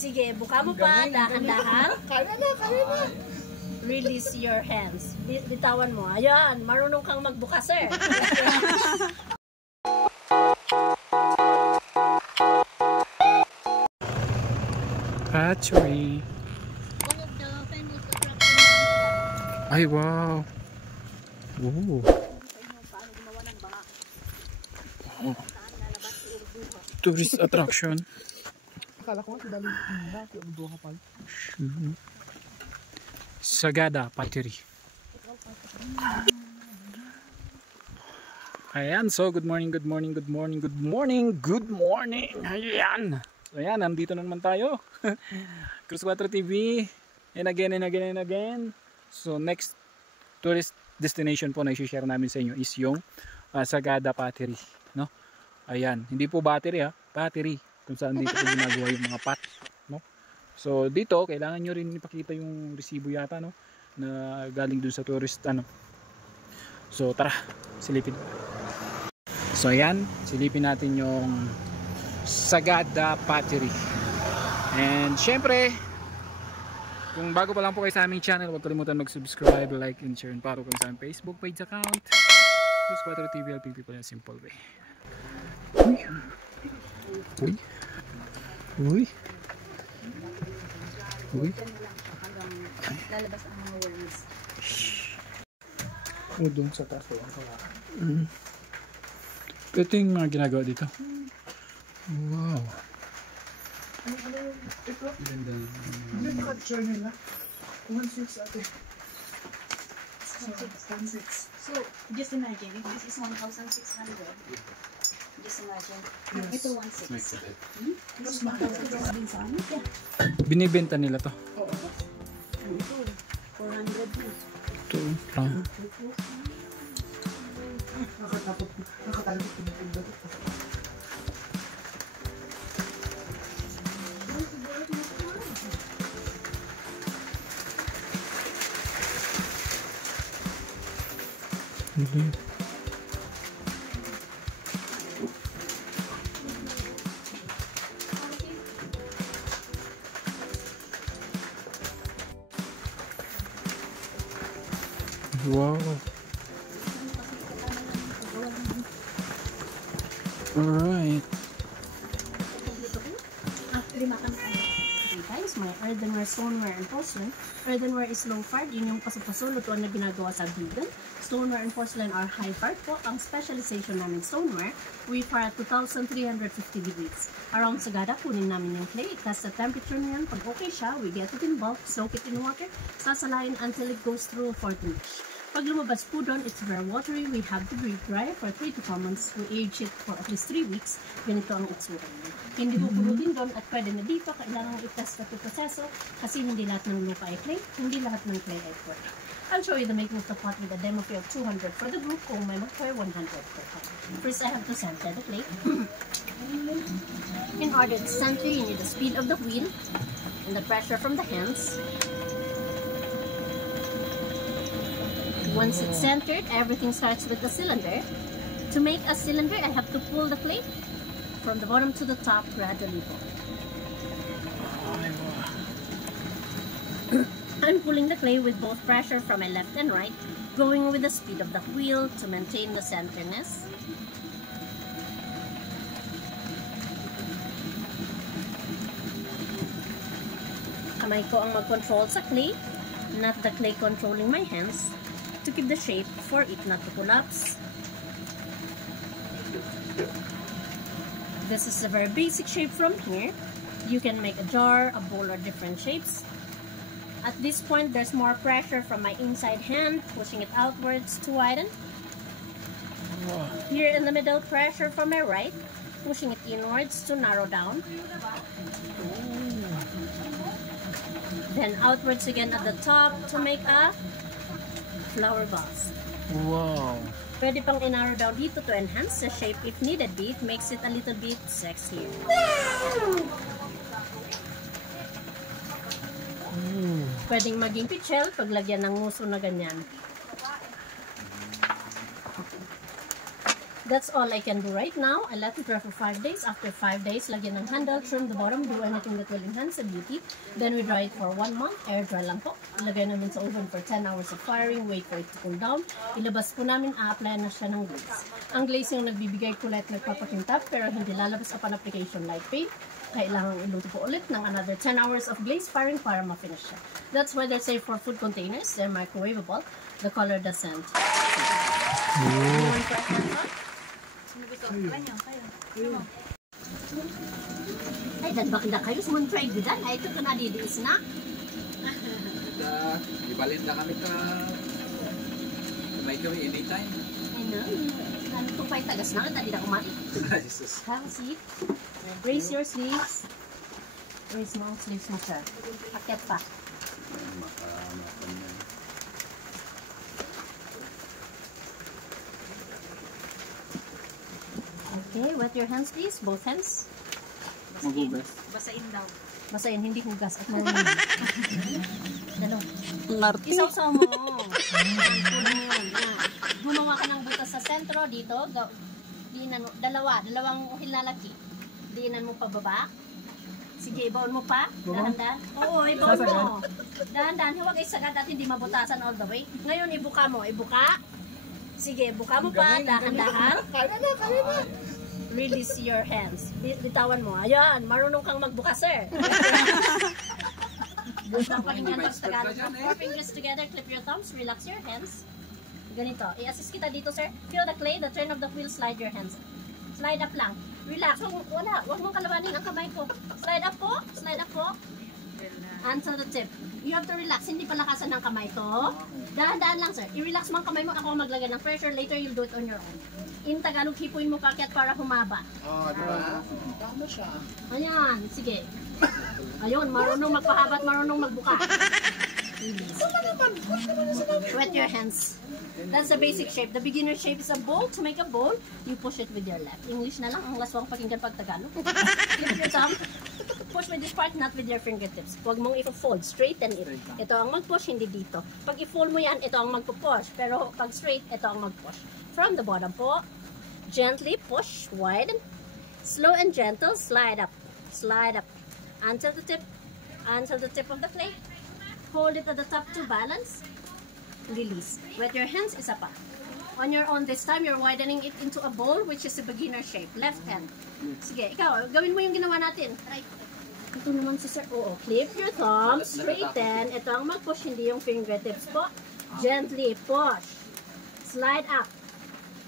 Sige, buka mo pa, dahan-dahan. Kaya na. Release your hands. Bitawan mo. Ayan, marunong kang magbuka, sir. Hatchery. Ay, wow. Oh. Tourist attraction. Akala ko nga dali na, buha pa. Sagada Pottery. Ayan, so good morning. Ayan. So ayan, nandito na naman tayo. Cruz 4 TV. And again. So next tourist destination po na i-share namin sa inyo is yung Sagada Pottery, no? Ayan, hindi po battery pottery. Kung saan dito po ginagawa yung mga pot, no? So dito kailangan nyo rin ipakita yung resibo yata, no, na galing dun sa tourist So tara, silipin. So ayan, silipin natin yung Sagada Pottery. And syempre, kung bago pa lang po kayo sa aming channel, huwag kalimutan mag-subscribe, like, and share, and follow kami sa aming Facebook page account. Cruz 4 TV LPP po yung simple way. Uy. Lalabas ang mga worms. Doon sa taas ko. Ito yung mga ginagawa dito. Wow. Ito? Ano yung capture nila? 1.6 ate. 1.6. So, just imagine, if this is 1,600, just imagine, ito 1,600. Mas mahal. Yeah. Binibenta nila to. Oo. Ito, 400 na. Ito. Nakatalipot ko na ito. Wow. Alright. Guys, may earthenware, stoneware, and porcelain. Earthenware is low fire, yun yung paso-paso, lutuan na ginagawa sa vegan. Stoneware and porcelain are high fire po. Ang specialization namin stoneware, we fire at 2,350 degrees. Around Sagada, kunin namin yung clay. Test the temperature na yan. Pag okay siya, we get it in bulk, soak it in water, sasalain until it goes through 14 inch. Pag lumabas po doon, it's very watery. We have to breathe dry for 3 to 4 months. We age it for at least 3 weeks. Ganito ang itsura niya. Hindi mo pulutin doon at pwede na dito. Kailangan i-test na ito proseso kasi hindi lahat ng lupa ay clay. Hindi lahat ng clay ay pork. I'll show you the making of the pot with a demo fee of 200 for the group. Kung may mag-try, 100 per pot. First, I have to center the clay. In order to center, you need the speed of the wheel and the pressure from the hands. Once it's centered, everything starts with the cylinder. To make a cylinder, I have to pull the clay from the bottom to the top gradually. I'm pulling the clay with both pressure from my left and right, going with the speed of the wheel to maintain the centerness. Kamay ko ang mag-control sa clay, not the clay controlling my hands, to keep the shape for it not to collapse. This is a very basic shape from here. You can make a jar, a bowl, or different shapes. At this point, there's more pressure from my inside hand, pushing it outwards to widen. Here in the middle, pressure from my right, pushing it inwards to narrow down. Then outwards again at the top to make a flower vase. Wow. Pwede pang i-narrow down dito to enhance the shape if needed be. It makes it a little bit sexier. Pwedeng maging pichel paglagyan ng nguso na ganyan. That's all I can do right now. I let it dry for 5 days. After 5 days, lagyan ng handle, trim the bottom, do anything that will enhance the beauty. Then we dry it for 1 month. Air dry lang po. Ilagay namin sa oven for 10 hours of firing. Wait for it to cool down. Ilabas po namin, a-apply na siya ng glaze. Ang glaze yung nagbibigay kulay at nagpapakintab, pero hindi lalabas upon application like paint. Kailangan iluto po ulit ng another 10 hours of glaze firing para ma-finish siya. That's why they're safe for food containers. They're microwavable. The color doesn't. Ay, dadbak na kayo. Sumun-try gudan. Ay, ito ka na didiis na. Ibalin na kami ka may kami anytime. I know. Ano ito pa'y tagas na. Tadi na kumati. Jesus. Have a seat. Brace your sleeves. Brace mo ang sleeves mo, sir. Paket pa. Okay, wet your hands please. Both hands. Magugas. Basain daw. Basahin, hindi hugas at marunong. Dalaw. Ngarte. Isaw-saw mo. Yan. Gumawa ka ng butas sa sentro dito. Diinan mo. Dalawang hilalaki. Diinan mo pababa. Sige, ibaon mo pa. Dahan-dahan. Oo, ibaon mo. Dahan-dahan. Huwag ay sagad at hindi mabutasan all the way. Ngayon, ibuka mo. Ibuka. Sige, buka mo pa. Dahan-dahan. Kaya na. Release your hands. Bitawan mo. Ayan, marunong kang magbuka, sir. Napakinggan pag Tagalog. 4 fingers together, clip your thumbs, relax your hands. Ganito. I-assist kita dito, sir. Feel the clay, the turn of the wheel, slide your hands. Slide up lang. Relax. Huwag mong kalabanin ang kamay ko. Slide up po. Slide up po. Until the tip. You have to relax. Hindi palakasan ng kamay ko. Dahan-dahan lang, sir. I-relax mo ang kamay mo. Ako ang maglagay ng pressure. Later, you'll do it on your own. In Tagalog, hipuin mo paket para humaba. Di ba? Tama siya. Ayan. Sige. Ayun. Marunong magpahaba at marunong magbuka. Wet your hands. That's the basic shape. The beginner shape is a bowl. To make a bowl, you push it with your left. English na lang. Ang laswang pakinggan pag Tagalog. Flip your thumb. Push with this part, not with your fingertips. Huwag mong i-fold. Straighten it. Ito ang mag-push, hindi dito. Pag i-fold mo yan, ito ang mag-push. Pero pag straight, ito ang mag-push. From the bottom po, gently push, widen. Slow and gentle, slide up. Slide up. Until the tip of the clay. Hold it at the top to balance. Release. Wet your hands, isa pa. On your own, this time, you're widening it into a bowl, which is a beginner shape. Left hand. Sige, ikaw, gawin mo yung ginawa natin. Try. Ito naman si sir. Oo, clip your thumbs, straighten. Ito ang mag-push, hindi yung fingertips po. Gently, push. Slide up.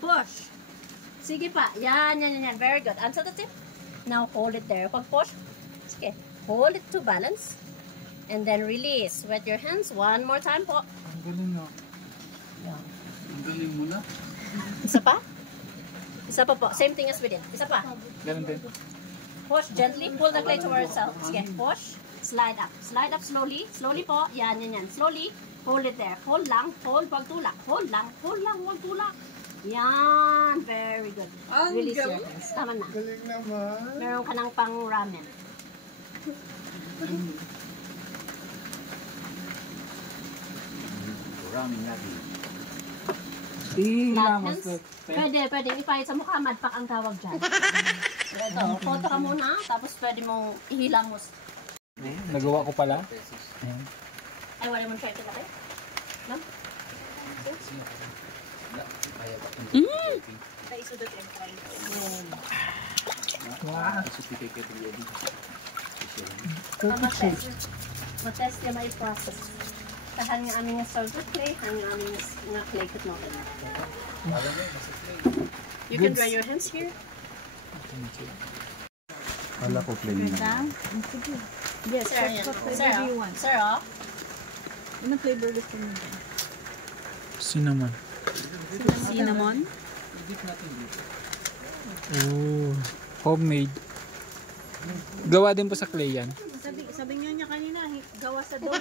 Push. Sige pa. Yan. Very good. Until the tip. Now, hold it there. Pag push, sige, hold it to balance. And then release. Wet your hands. One more time po. Ang galing no. Ang galing mo na. Isa pa? Isa pa po. Same thing as we did. Isa pa. Ganun din. Push gently. Pull the clay towards itself. Sige. Push. Slide up. Slide up slowly. Slowly po. Yan. Slowly. Hold it there. Hold lang. Hold. Wag tulak. Hold lang. Wag tulak. Yan. Very good. Release your hands. Tama na. Galing naman. Meron ka ng pang ramen. Ramen natin. Hands. Pwede. Ipahit sa mukha. Madpak ang tawag dyan. Ito. Photo ka muna. Tapos pwede mong ihilamos. Nagawa ko pala. Ay, wala mong try pala kayo? No? Matest niya may process. Tahan nga aming solder clay, han nga aming nga clay kit mo. You can dry your hands here. Wala ko plain na. Yes, sir. Sir, oh. Anong flavor gusto mo? Cinnamon. Cinnamon? Oh, homemade. Gawa din po sa clay yan. Sabi niya kanina, gawa sa doon.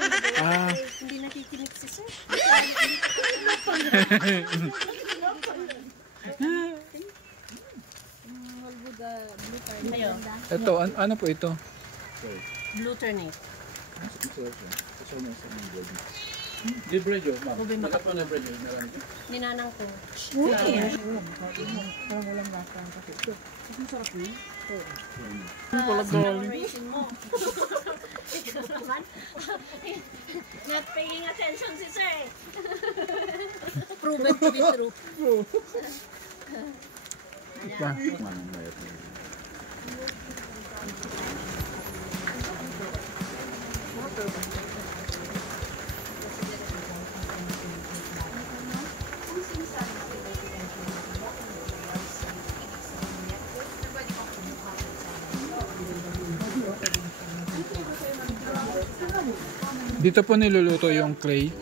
Hindi nakikinig si sir. Ayo. Ito, ano po ito? Blue turnip. Libre jo, ma'am. Ube Wala maka- po libre jo. Meron. Ninanang ko. Parang walang lasa ang kasi. Ito, ang sarap yun. Celebration mo. Ikaw naman. Not paying attention si sir. Proven to be true. Dito po niluluto yung clay.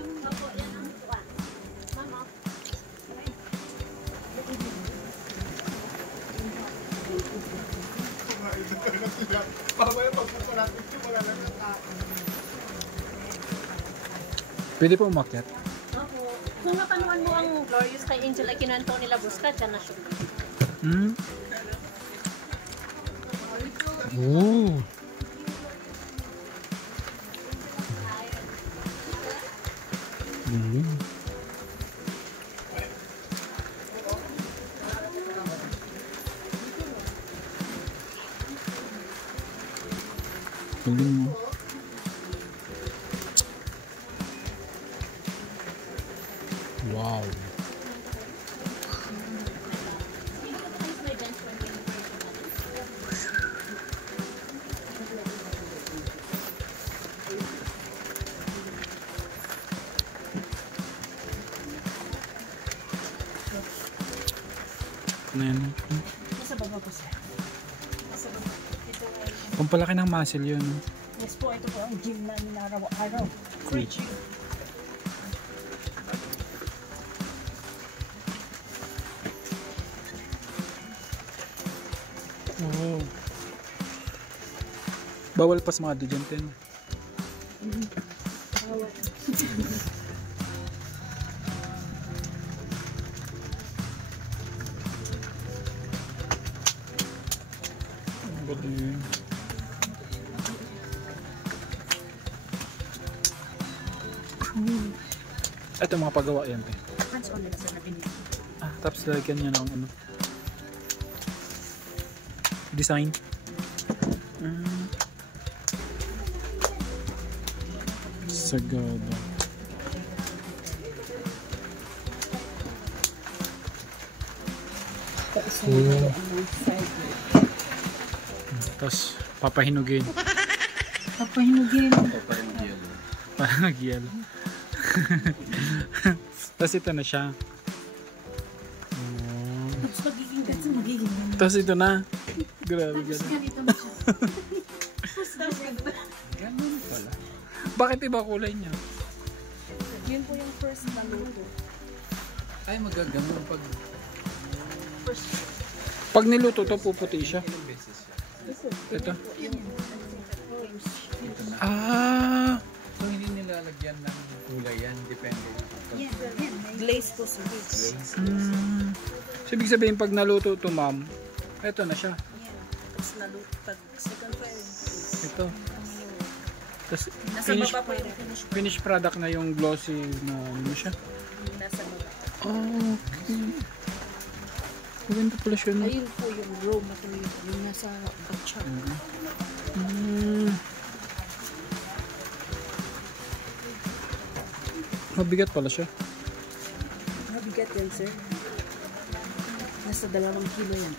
Pwede po umakyat. Kung napanuan mo ang Glorious kay Angel ay kinuwento nila Buscad ka na siya. Hmm? Oh. Hmm. Galing mo. Wow. Ayan. Nasa baba po sir. Nasa baba. Ito ay... Pampalaki ng muscle yun. No? Yes po, ito po ang gym namin araw-araw. Free gym. Oh. Bawal pa sa mga estudyante, no? Ang galing. Ito mga paggawa yan, te. Hands-on nila sa nabili. Tapos lagyan niya ng ano. Design. Sagada. Tapos papahinugin. Papahinugin. Parang nag-yellow. Tapos ito na siya. Tapos magiging ganito, magiging ganito. Tapos ito na. Grabe Tapos ganun. ganito na siya. Ganun pala. Bakit iba kulay niya? Yun po yung first na logo. Ay, magagamon pag Pag niluto to puputi siya. ilang beses siya. Ito. Dito na. Ah. So, hindi nilalagyan ng kulay yan. Depende. Glaze po sa Glaze. So, ibig sabihin pag naluto to ma'am, ito na siya. Tapos naluto pag second fire. Ito. Tapos Nasa baba po yung finish. finished product na yung glossy na ano siya. Nasa baba. Okay. Maganda pala siya. No? Ayun po yung raw material. Yung nasa batcha. Mabigat pala siya. Mabigat yan, sir. Nasa 2 kilo yan.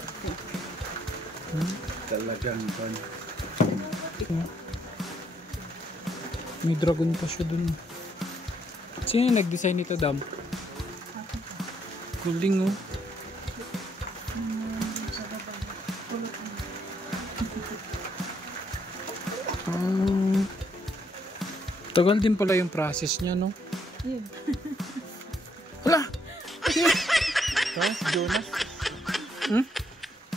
Talagang pan. May dragon pa siya dun. Sino yung nag-design nito, Dam? Galing, oh. Tagal din pala yung process niya, no? Hala! Tapos, Jonas.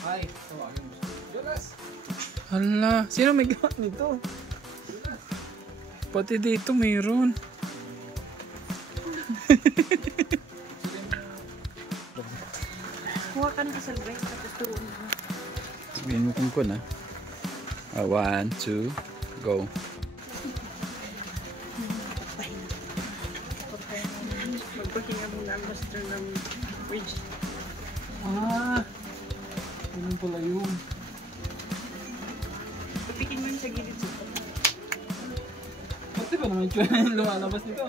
Ay, tawagin mo. Jonas! Hala, sino may gawa nito? Pati dito mayroon. Kuha ka ng isang break tapos turuan mo. Sabihin mo kung na. 1, 2, go. Pagpaging ang master ng bridge. Ganun pala yun. Pagpaging mo yun sa gilid sa Ba't ba naman yung lumalabas nito?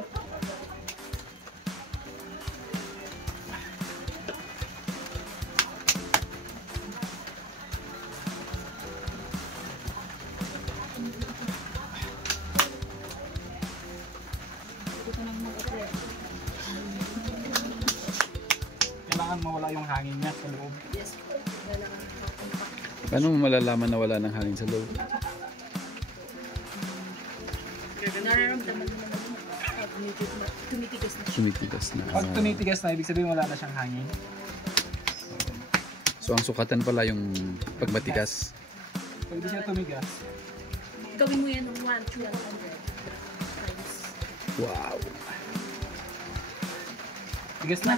Kailangan mawala yung hangin niya sa loob. Yes po. Kailangan compact. Paano mo malalaman na wala ng hangin sa loob? Nararamdaman mo naman yung tumitigas na siya. Tumitigas na. Pag tumitigas na, ibig sabihin wala na siyang hangin. So ang sukatan pala yung pagmatigas. Pag di siya tumigas, Gawin mo yan ng 1,200 times. Wow. tigas na.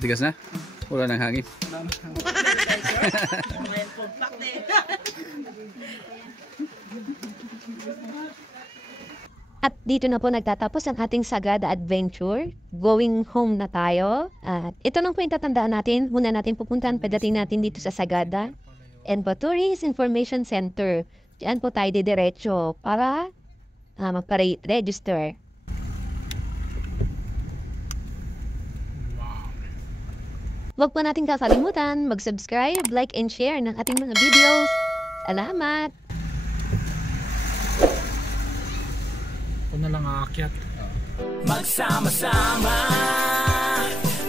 Tigas na? Wala ng hangin. Wala na siyang Ngayon compact eh. At dito na po nagtatapos ang ating Sagada Adventure. Going home na tayo. At ito lang po yung tatandaan natin. Muna natin pupuntahan pagdating natin dito sa Sagada. And Tourist Information Center. Diyan po tayo didiretso para magpa-register. Huwag po natin kakalimutan mag-subscribe, like, and share ng ating mga videos. Salamat! Ako na lang aakyat. Magsama-sama,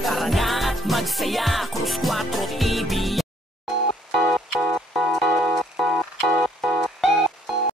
tara na at magsaya, Cruz 4 TV.